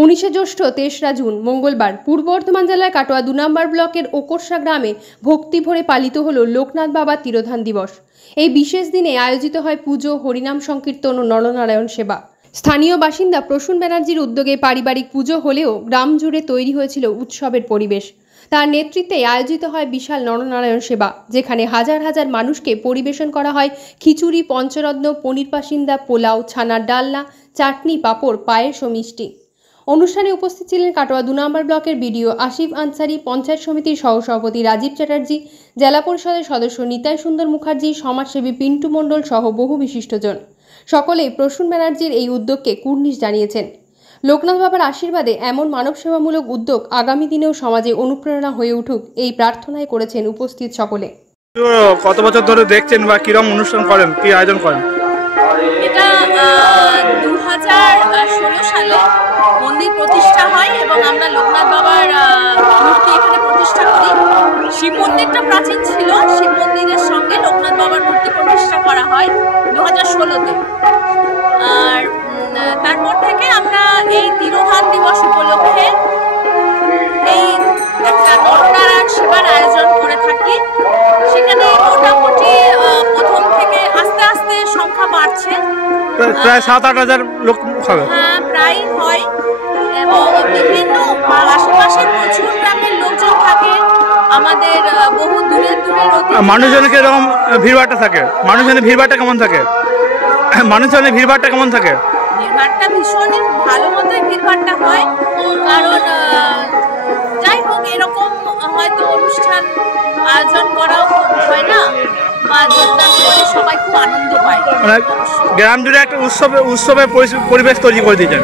19শে জ্যৈষ্ঠ ৩রা জুন মঙ্গলবার পূর্ব বর্ধমান জেলার কাটোয়া ২ নম্বর ব্লকের ওকরসা গ্রামে ভক্তি ভরে পালিত হলো লোকনাথ বাবার তিরোধান দিবস। এই বিশেষ দিনে আয়োজিত হয় পুজো, হরিনাম সংকীর্তন ও নরনারায়ণ সেবা। স্থানীয় বাসিন্দা প্রসূন ব্যানার্জির উদ্যোগে পারিবারিক পুজো হলেও গ্রাম জুড়ে তৈরি হয়েছিল উৎসবের পরিবেশ। তার নেতৃত্বে আয়োজিত হয় বিশাল নরনারায়ণ সেবা, যেখানে হাজার হাজার মানুষকে পরিবেশন করা হয় খিচুড়ি, পঞ্চরত্ন, পনির পাসিন্দা, পোলাও, ছানার ডালনা, চাটনি, পাঁপড়, পায়েস ও মিষ্টি। অনুষ্ঠানে উপস্থিত ছিলেন কাটোয়া ২ নম্বর ব্লকের বিডিও আসিফ আনসারি, পঞ্চায়েত সমিতির সহসভাপতি রাজীব চ্যাটার্জি, জেলা পরিষদের সদস্য নিতাই সুন্দর মুখার্জি, সমাজসেবী পিন্টু মণ্ডল সহ বহু বিশিষ্টজন। সকলেই প্রসূন ব্যানার্জির এই উদ্যোগকে কুর্নিশ জানিয়েছেন। লোকনাথ বাবার আশীর্বাদে এমন মানব সেবামূলক উদ্যোগ আগামী দিনেও সমাজে অনুপ্রেরণা হয়ে উঠুক, এই প্রার্থনাই করেছেন উপস্থিত সকলে। কত বছর ধরে দেখছেন বা কিরকম অনুষ্ঠান করেন, কি আয়োজন করেন? এটা 2016 সালে মন্দির প্রতিষ্ঠা হয় এবং আমরা লোকনাথ বাবার মূর্তি এখানে প্রতিষ্ঠা করি। শিব মন্দিরটা প্রাচীন ছিল, শিব মন্দিরের সঙ্গে লোকনাথ বাবার মূর্তি প্রতিষ্ঠা করা হয় 2016-তে। আর তারপর থেকে আমরা এই তিরোধান দিবস উপলক্ষে এই একটা নরনারায়ণ সেবার আয়োজন করে থাকি। সেখানে মোটামুটি প্রথম থেকে আস্তে আস্তে সংখ্যা বাড়ছে, প্রায় 7-8 হাজার লোক হবে। হ্যাঁ, প্রায় হয় এবং বিভিন্ন আশেপাশের প্রচুর গ্রামের লোকজন থাকে। আমাদের বহু দূরের মানুষজনকে এরকম ভিড়ভাড়টা থাকে। মানুষজনের ভিড়ভাড়টা কেমন থাকে? মানুষজনের ভিড়ভাড়টা কেমন থাকে? ভিড়ভাড়টা ভীষণ ভালো মতোই ভিড়ভাড়টা হয়, কারণ যাই হোক এরকম হয়তো অনুষ্ঠান আয়োজন করা হয় না বা যোগদান করে সবাই খুব আনন্দ পায়। গ্রাম জুড়ে একটা উৎসবের পরিবেশ তৈরি করে দিয়েছেন।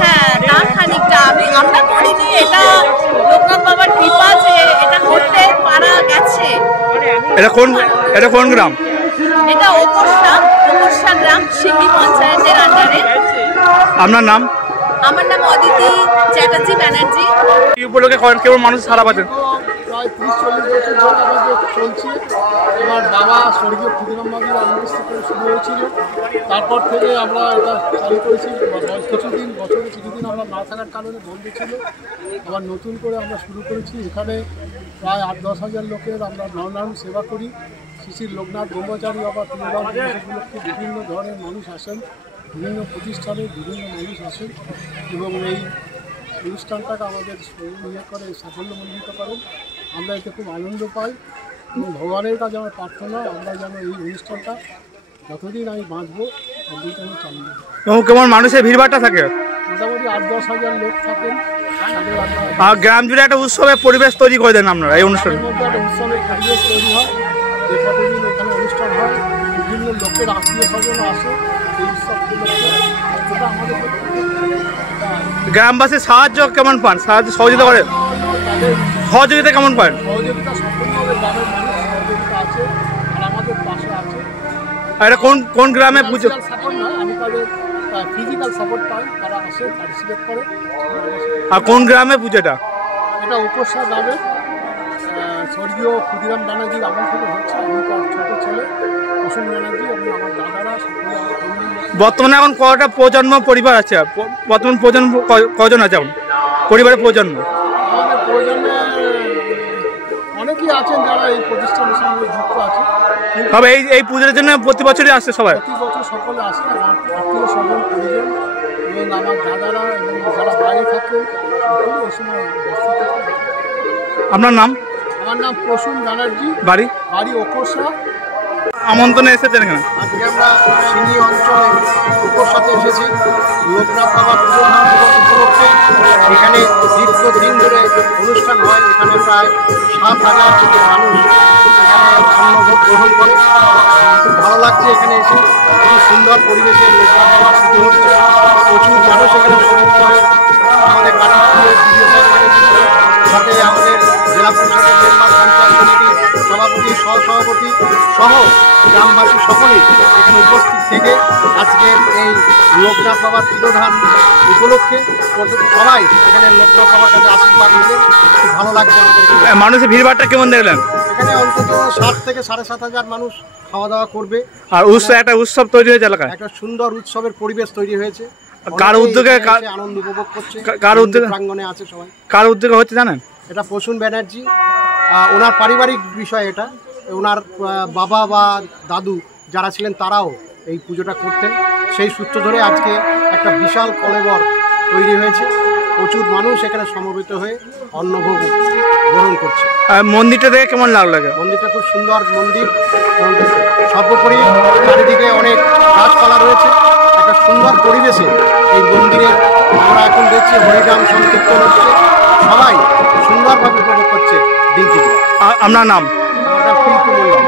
হ্যাঁ, তা খানিকটা আমরা করিনি, এটা লোকনাথ বাবার কৃপা যে এটা করতে পারা গেছে। এটা কোন গ্রাম? এটা ওকরসা গ্রাম, সিংড়ি পঞ্চায়েতের আন্ডারে। আপনার নাম? আমার নাম অদিতি চ্যাটার্জি ব্যানার্জি। কি উপলক্ষে করেন, কেমন মানুষ সারা পাচ্ছেন? প্রায় 30-40 বছর ধরে আমাদের চলছে। আমার বাবা স্বর্গীয় ক্ষুদিরাম বাবুর আমন্ত্রিত করে শুরু হয়েছিল, তারপর থেকে আমরা এটা চালু করেছি। কিছুদিন আমরা না থাকার কারণে বন্ধ ছিল, আবার নতুন করে আমরা শুরু করেছি। এখানে প্রায় 8-10 হাজার লোকের আমরা নরনারায়ণ সেবা করি। শ্রী লোকনাথ ব্রহ্মচারী বাবা তিরোধান উপলক্ষে বিভিন্ন ধরনের মানুষ আসেন, বিভিন্ন প্রতিষ্ঠানে বিভিন্ন মানুষ আসেন এবং এই অনুষ্ঠানটাকে আমাদের করে সাফল্যমণ্ডিত করেন। আমরা এতে খুব আনন্দ পাই এবং ভগবানের কাছে আমার প্রার্থনা আমরা যেন এই অনুষ্ঠানটা যতদিন আমি বাঁচবো ততদিন আমি চালিয়ে যাবো। কেমন মানুষের ভিড়ভাড়টা থাকে? মোটামুটি 8-10 হাজার লোক থাকেন। আর গ্রাম জুড়ে একটা উৎসবের পরিবেশ তৈরি করে দেন আপনারা এই অনুষ্ঠানের মধ্যে। একটা উৎসবের পরিবেশ তৈরি হয়, যে কতদিন এখানে অনুষ্ঠান হয়, বিভিন্ন লোকের আত্মীয় স্বজন আসে এই উৎসবগুলো। আমাদের গ্রামবাসীর সাহায্য কেমন পান? সহযোগিতা করে? সহযোগিতা কেমন পান? সহযোগিতা সম্পূর্ণভাবে গ্রামের মানুষ সহযোগিতা আছে আর আমাদের পাশে আছে। আর এটা কোন গ্রামে পুজো? সাপোর্ট নয়, আমি তাদের ফিজিক্যাল সাপোর্ট পাই, তারা আসে পার্টিসিপেট করে। আর কোন গ্রামে পুজোটা? এটা ওকরসা গ্রামে স্বর্গীয় ক্ষুদিরাম ব্যানার্জির আমল থেকে হচ্ছে। আমি তার ছোটো ছেলে প্রসূন ব্যানার্জি এবং আমার দাদারা সকলে। বর্তমানে এখন কটা প্রজন্ম পরিবার আছে? বর্তমান প্রজন্ম কজন আছে এখন পরিবারের প্রজন্ম? আমাদের প্রজন্মে অনেকেই আছেন যারা এই প্রতিষ্ঠানের সঙ্গে যুক্ত আছে। তবে এই পুজোর জন্য প্রতি বছরই আসছে সবাই? প্রতি বছর সকলে আসে, আমার আত্মীয় স্বজন পরিজন এবং আমার দাদারা এবং যারা বাইরে থাকেন সকলে এই সময় উপস্থিত থাকেন। আপনার নাম? আমার নাম প্রসূন ব্যানার্জি, বাড়ি ওকরসা। আমন্ত্রণে এসেছেন এখানে? আজকে আমরা সিংড়ি অঞ্চলে ওকরসাতে এসেছি লোকনাথ বাবা তিরোধান দিবস উপলক্ষে। এখানে দীর্ঘদিন ধরে অনুষ্ঠান হয়। এখানে প্রায় 7,000 মানুষ এখানে অন্নভোগ গ্রহণ করে। খুব ভালো লাগছে এখানে এসে, খুব সুন্দর পরিবেশে লোকনাথ বাবা পুজো হচ্ছে। প্রচুর মানুষ এখানে সমবেত হয়। আমাদের কাটোয়া বিডিও সাহেব সাথে আমাদের জেলা পরিষদের মেম্বার, পঞ্চায়েত সমিতির সভাপতি, সহসভাপতি সহ গ্রামবাসী সকলেই এখানে উপস্থিত থেকে আজকের এই লোকনাথ বাবার তিরোধান উপলক্ষে সবাই এখানে লোকনাথ বাবার কাছে আশীর্বাদ নিতে খুব ভালো লাগছে আমাদের। মানুষের ভিড়ভাড়টা কেমন দেখলেন? এখানে অন্তত 7 থেকে 7,500 মানুষ খাওয়া দাওয়া করবে। আর একটা উৎসব তৈরি হয়েছে এলাকায়, একটা সুন্দর উৎসবের পরিবেশ তৈরি হয়েছে। কার উদ্যোগে আনন্দ উপভোগ করছে, কার উদ্যোগে প্রাঙ্গণে আছে সবাই। কার উদ্যোগে হচ্ছে জানেন? এটা প্রসূন ব্যানার্জি, ওনার পারিবারিক বিষয় এটা। ওনার বাবা বা দাদু যারা ছিলেন তারাও এই পুজোটা করতেন। সেই সূত্র ধরে আজকে একটা বিশাল কলেবর তৈরি হয়েছে, প্রচুর মানুষ এখানে সমবেত হয়ে অন্নভোগ গ্রহণ করছে। মন্দিরটা দেখে কেমন লাগলো? মন্দিরটা খুব সুন্দর মন্দির, সর্বোপরি চারিদিকে অনেক গাছপালা রয়েছে, একটা সুন্দর পরিবেশে এই মন্দিরে আমরা এখন দেখছি হরিনাম সংকীর্তন হচ্ছে, সবাই সুন্দরভাবে উপভোগ করছে দিনটি। আপনার নাম? আমার নাম পিন্টু মণ্ডল।